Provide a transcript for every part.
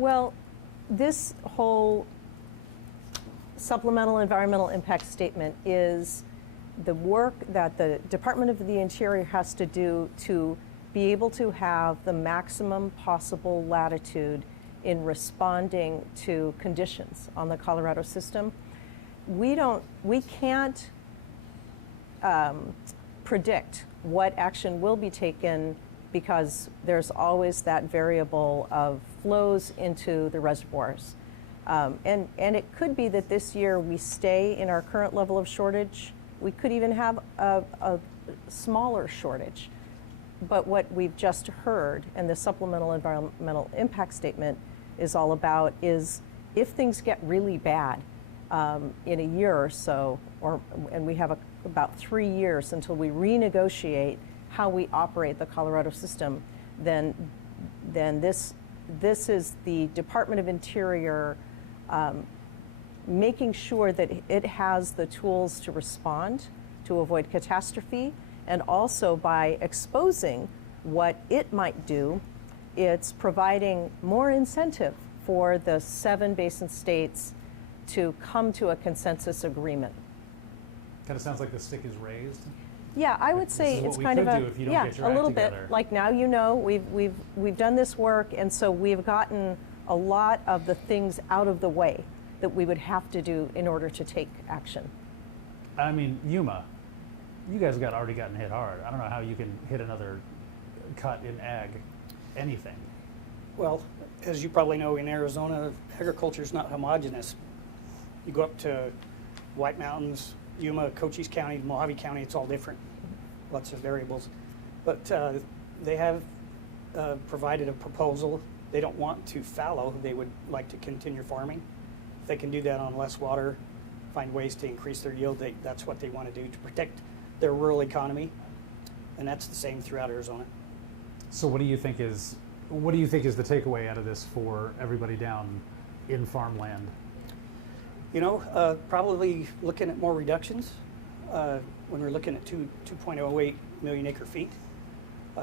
Well, this whole supplemental environmental impact statement is the work that the Department of the Interior has to do to be able to have the maximum possible latitude in responding to conditions on the Colorado system. We can't predict what action will be taken because there's always that variable of flows into the reservoirs. And it could be that this year we stay in our current level of shortage. We could even have a smaller shortage. But what we've just heard, and the supplemental environmental impact statement is all about, is if things get really bad in a year or so, and we have about 3 years until we renegotiate how we operate the Colorado system, then this is the Department of Interior making sure that it has the tools to respond, to avoid catastrophe, and also by exposing what it might do, it's providing more incentive for the 7 basin states to come to a consensus agreement. Kind of sounds like the stick is raised. Yeah, I would say it's kind of a little bit like, now you know we've done this work, and so we've gotten a lot of the things out of the way that we would have to do in order to take action. I mean, Yuma, you guys already gotten hit hard. I don't know how you can hit another cut in ag, anything. Well, as you probably know, in Arizona, agriculture is not homogeneous. You go up to White Mountains, Yuma, Cochise County, Mojave County, it's all different. Lots of variables. But they have provided a proposal. They don't want to fallow. They would like to continue farming. If they can do that on less water, find ways to increase their yield, that's what they want to do to protect their rural economy. And that's the same throughout Arizona. So what do you think is the takeaway out of this for everybody down in farmland? You know, probably looking at more reductions when we're looking at 2.08 million acre feet.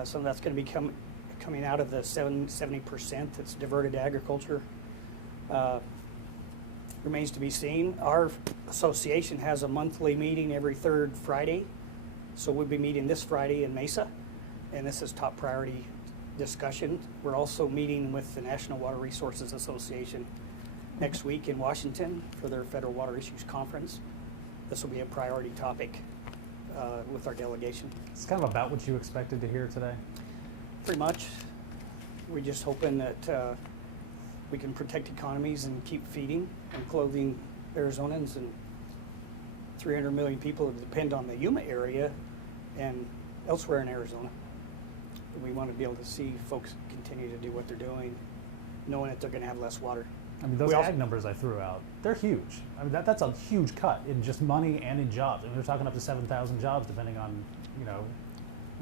Some of that's going to be coming out of the 70% that's diverted to agriculture. Remains to be seen. Our association has a monthly meeting every 3rd Friday. So we'll be meeting this Friday in Mesa, and this is top priority discussion. We're also meeting with the National Water Resources Association next week in Washington for their Federal Water Issues Conference. This will be a priority topic with our delegation. It's kind of about what you expected to hear today? Pretty much. We're just hoping that we can protect economies and keep feeding and clothing Arizonans and 300 million people that depend on the Yuma area and elsewhere in Arizona. We want to be able to see folks continue to do what they're doing, knowing that they're going to have less water. I mean, those ag numbers I threw out, they're huge. I mean, that's a huge cut in just money and in jobs. I mean, we're talking up to 7,000 jobs, depending on, you know,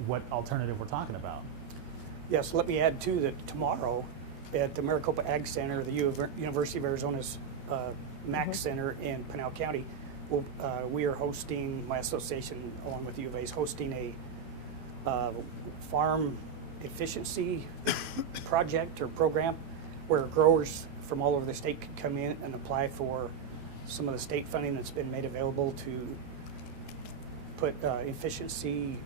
what alternative we're talking about. Yes, let me add too that tomorrow at the Maricopa Ag Center, the University of Arizona's MAC Center in Pinal County, we are hosting, my association along with U of A is hosting a farm efficiency project or program where growers from all over the state could come in and apply for some of the state funding that's been made available to put efficiency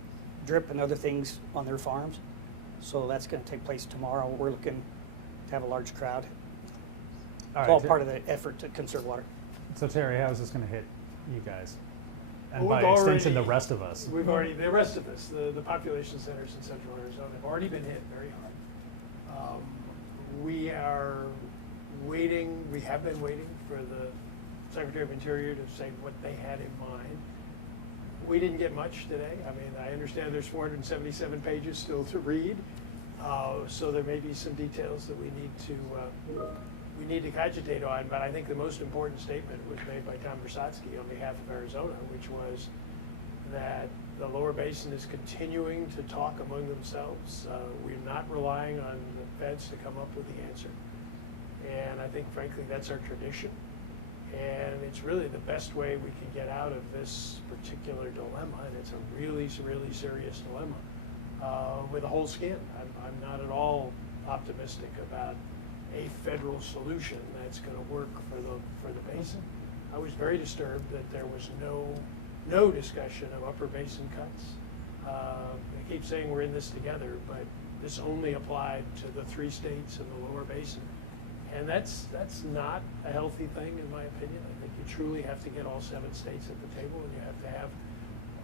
drip and other things on their farms. So that's going to take place tomorrow. We're looking to have a large crowd. It's all part of the effort to conserve water. So Terry, how is this going to hit you guys? And Well, by extension, the rest of us. We've already, the rest of us, the population centers in Central Arizona have already been hit very hard. We are waiting, we have been waiting for the Secretary of Interior to say what they had in mind. We didn't get much today. I mean, I understand there's 477 pages still to read, so there may be some details that we need to cogitate on, but I think the most important statement was made by Tom Versatsky on behalf of Arizona, which was that the lower basin is continuing to talk among themselves. We're not relying on the feds to come up with the answer. And I think, frankly, that's our tradition. And it's really the best way we can get out of this particular dilemma. And it's a really, really serious dilemma with a whole skin. I'm not at all optimistic about a federal solution that's going to work for the basin. I was very disturbed that there was no discussion of upper basin cuts. They keep saying we're in this together, but this only applied to the 3 states in the lower basin. And that's not a healthy thing, in my opinion. I think you truly have to get all 7 states at the table, and you have to have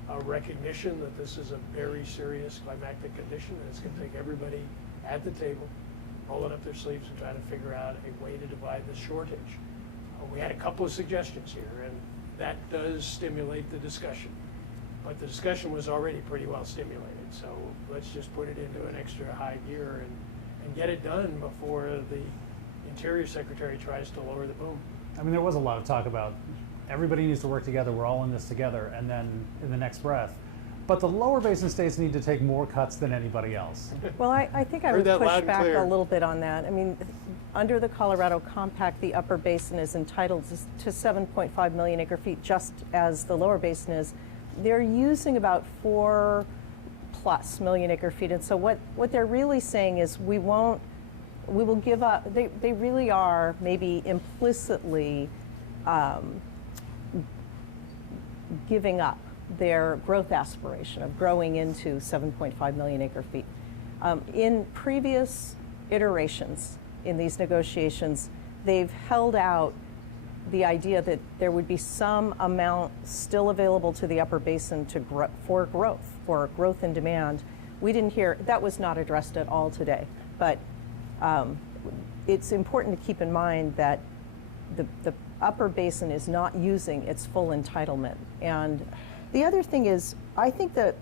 a recognition that this is a very serious climactic condition, and it's going to take everybody at the table rolling up their sleeves and trying to figure out a way to divide the shortage. We had a couple of suggestions here, and that does stimulate the discussion. But the discussion was already pretty well stimulated, so let's just put it into an extra high gear and get it done before the Interior Secretary tries to lower the boom. I mean, there was a lot of talk about everybody needs to work together, we're all in this together, and then in the next breath, but the lower basin states need to take more cuts than anybody else. Well, I think I Heard would that push loud and back clear. a little bit on that. I mean, under the Colorado Compact, the upper basin is entitled to 7.5 million acre feet, just as the lower basin is. They're using about 4+ million acre feet, and so what they're really saying is we will give up. They really are maybe implicitly giving up their growth aspiration of growing into 7.5 million acre feet. In previous iterations in these negotiations, they've held out the idea that there would be some amount still available to the upper basin to for growth in demand. We didn't hear, that was not addressed at all today, but it's important to keep in mind that the upper basin is not using its full entitlement. And the other thing is, I think that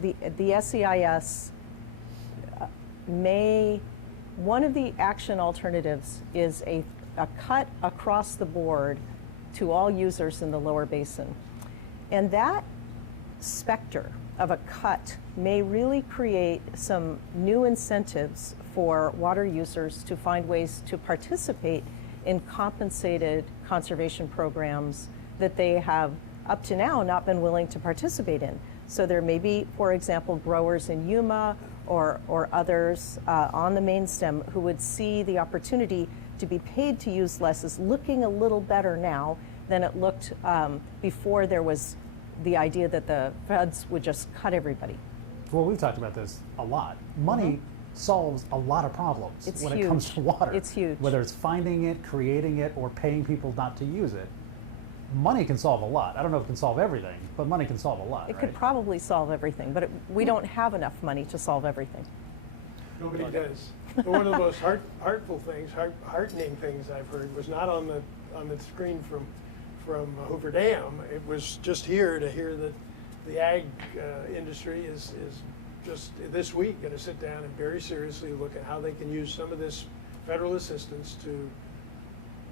the SEIS one of the action alternatives is a cut across the board to all users in the lower basin. And that specter of a cut may really create some new incentives for water users to find ways to participate in compensated conservation programs that they have up to now not been willing to participate in. So there may be, for example, growers in Yuma or others on the main stem who would see the opportunity to be paid to use less is looking a little better now than it looked before there was the idea that the feds would just cut everybody. Well, we've talked about this a lot. Money solves a lot of problems It's when huge. it comes to water. It's huge. Whether it's finding it, creating it, or paying people not to use it, money can solve a lot. I don't know if it can solve everything, but money can solve a lot, It right? could probably solve everything, but we don't have enough money to solve everything. Nobody does. But one of the most heartening things I've heard was not on the screen from Hoover Dam. It was just here to hear that the ag industry is just this week going to sit down and very seriously look at how they can use some of this federal assistance to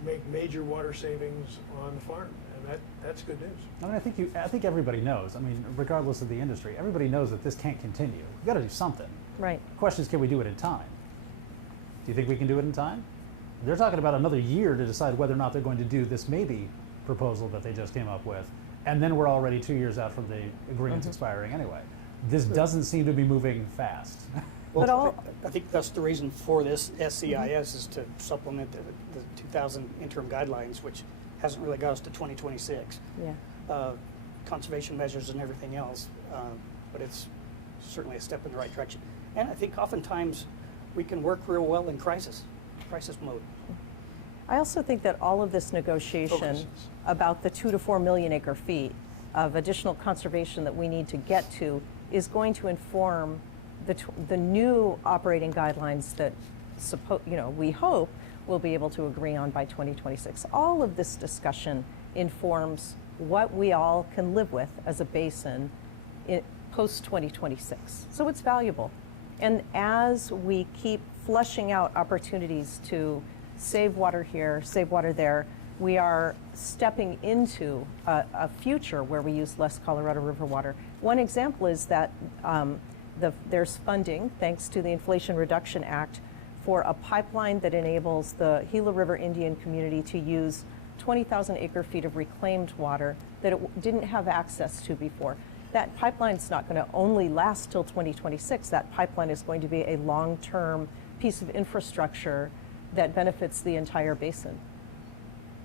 make major water savings on the farm, and that's good news. I mean, I think everybody knows. I mean, regardless of the industry, everybody knows that this can't continue. We've got to do something. Right. The question is, can we do it in time? Do you think we can do it in time? They're talking about another year to decide whether or not they're going to do this maybe proposal that they just came up with, and then we're already 2 years out from the agreements expiring anyway. This doesn't seem to be moving fast. Well, I think that's the reason for this SCIS is to supplement the 2000 interim guidelines, which hasn't really got us to 2026. Yeah. Conservation measures and everything else, but it's certainly a step in the right direction. And I think oftentimes we can work real well in crisis mode. I also think that all of this negotiation Focuses. about the 2 to 4 million acre feet of additional conservation that we need to get to is going to inform the new operating guidelines that we hope we'll be able to agree on by 2026. All of this discussion informs what we all can live with as a basin post 2026. So it's valuable. And as we keep flushing out opportunities to save water here, save water there, we are stepping into a future where we use less Colorado River water. One example is that there's funding, thanks to the Inflation Reduction Act, for a pipeline that enables the Gila River Indian community to use 20,000 acre feet of reclaimed water that it didn't have access to before. That pipeline's not going to only last till 2026. That pipeline is going to be a long-term piece of infrastructure that benefits the entire basin.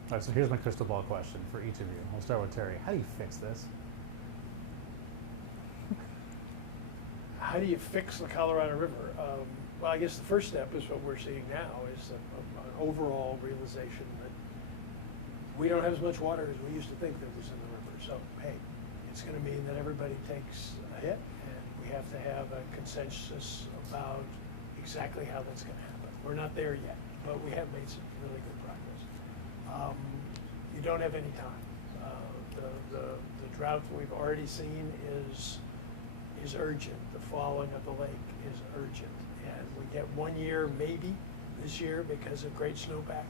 All right, so here's my crystal ball question for each of you. We'll start with Terry. How do you fix this? How do you fix the Colorado River? Well, I guess the first step is what we're seeing now is an overall realization that we don't have as much water as we used to think that was in the river. So, hey, it's going to mean that everybody takes a hit, and we have to have a consensus about exactly how that's going to happen. We're not there yet, but we have made some really good progress. You don't have any time. The drought that we've already seen is urgent. The falling of the lake is urgent. And we get 1 year, maybe this year, because of great snowpack,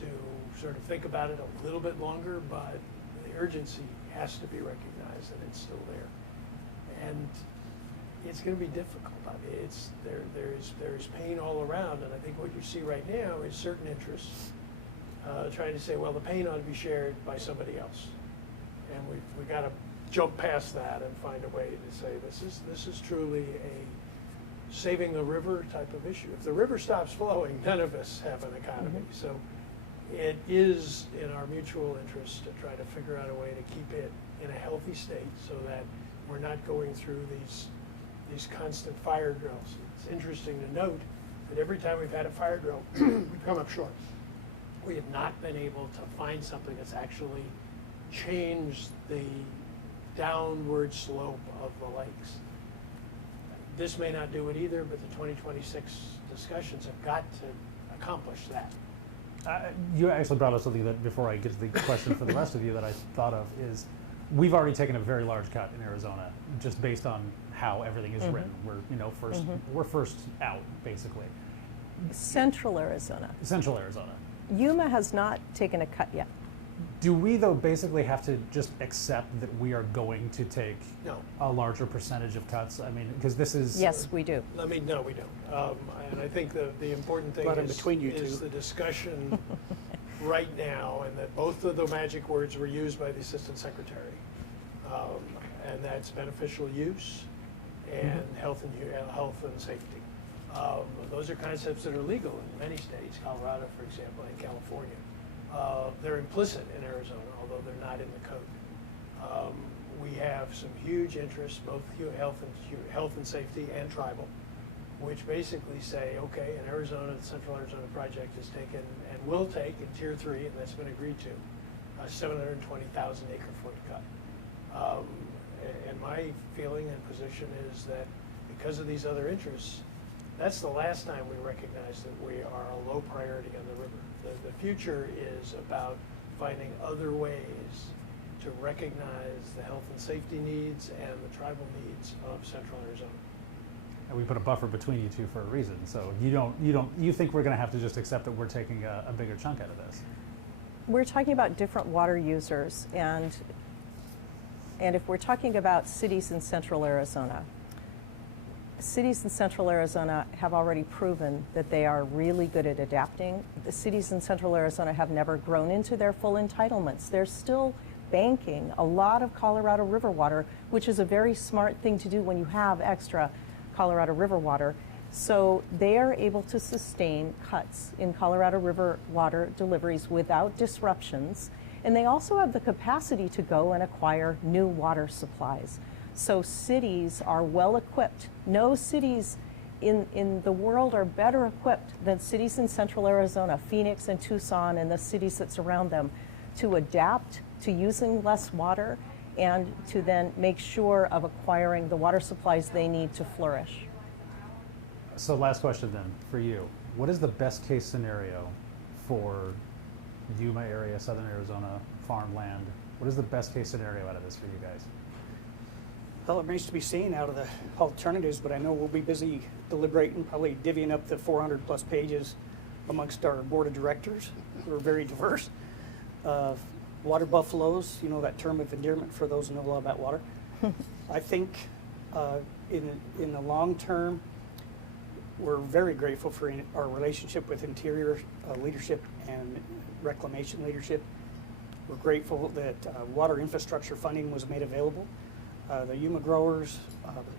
to sort of think about it a little bit longer, but the urgency has to be recognized that it's still there. And it's going to be difficult. I mean, there's pain all around, and I think what you see right now is certain interests trying to say, well, the pain ought to be shared by somebody else. And we got to jump past that and find a way to say this is truly a saving the river type of issue. If the river stops flowing, none of us have an economy. Mm-hmm. So it is in our mutual interest to try to figure out a way to keep it in a healthy state so that we're not going through these constant fire drills. It's interesting to note that every time we've had a fire drill, we've come up short. We have not been able to find something that's actually changed the downward slope of the lakes. This may not do it either, but the 2026 discussions have got to accomplish that. You actually brought up something that, before I get to the question for the rest of you, that I thought of is, we've already taken a very large cut in Arizona, just based on how everything is written. We're first out, basically. Central Arizona. Central Arizona. Yuma has not taken a cut yet. Do we, though, basically have to just accept that we are going to take a larger percentage of cuts? I mean, because this is... Yes, we do. No, we don't. And I think the important thing is the discussion right now, and that both of the magic words were used by the Assistant Secretary, and that's beneficial use and health and safety. Those are concepts that are legal in many states, Colorado, for example, and California. They're implicit in Arizona, although they're not in the code. We have some huge interests, both health and safety and tribal, which basically say, okay, in Arizona, the Central Arizona Project has taken and will take in Tier 3, and that's been agreed to, a 720,000 acre foot cut. And my feeling and position is that because of these other interests, that's the last time we recognize that we are a low priority on the river. The future is about finding other ways to recognize the health and safety needs and the tribal needs of Central Arizona. And we put a buffer between you two for a reason. So you think we're going to have to just accept that we're taking a bigger chunk out of this? We're talking about different water users, and if we're talking about cities in Central Arizona, cities in Central Arizona have already proven that they are really good at adapting. The cities in Central Arizona have never grown into their full entitlements. They're still banking a lot of Colorado River water, which is a very smart thing to do when you have extra Colorado River water. So they are able to sustain cuts in Colorado River water deliveries without disruptions. And they also have the capacity to go and acquire new water supplies. So cities are well equipped. No cities in the world are better equipped than cities in Central Arizona, Phoenix and Tucson and the cities that surround them, to adapt to using less water and to then make sure of acquiring the water supplies they need to flourish. So last question then for you. What is the best case scenario for Yuma area, Southern Arizona, farmland? What is the best case scenario out of this for you guys? Well, it remains to be seen out of the alternatives, but I know we'll be busy deliberating, probably divvying up the 400 plus pages amongst our board of directors, who are very diverse. Water buffaloes, you know, that term of endearment for those who know a lot about water. I think in the long term, we're very grateful for our relationship with Interior leadership and Reclamation leadership. We're grateful that water infrastructure funding was made available. The Yuma growers,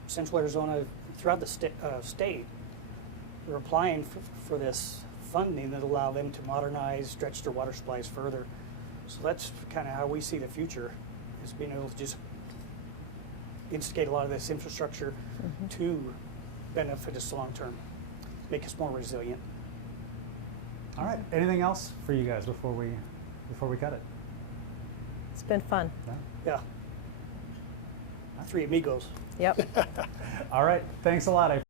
Central Arizona, throughout the state, are applying for this funding that allow them to modernize, stretch their water supplies further. So that's kind of how we see the future, is being able to just instigate a lot of this infrastructure to benefit us long term, make us more resilient. All right. Anything else for you guys before we cut it? It's been fun. No? Yeah. Three amigos. Yep. All right. Thanks a lot.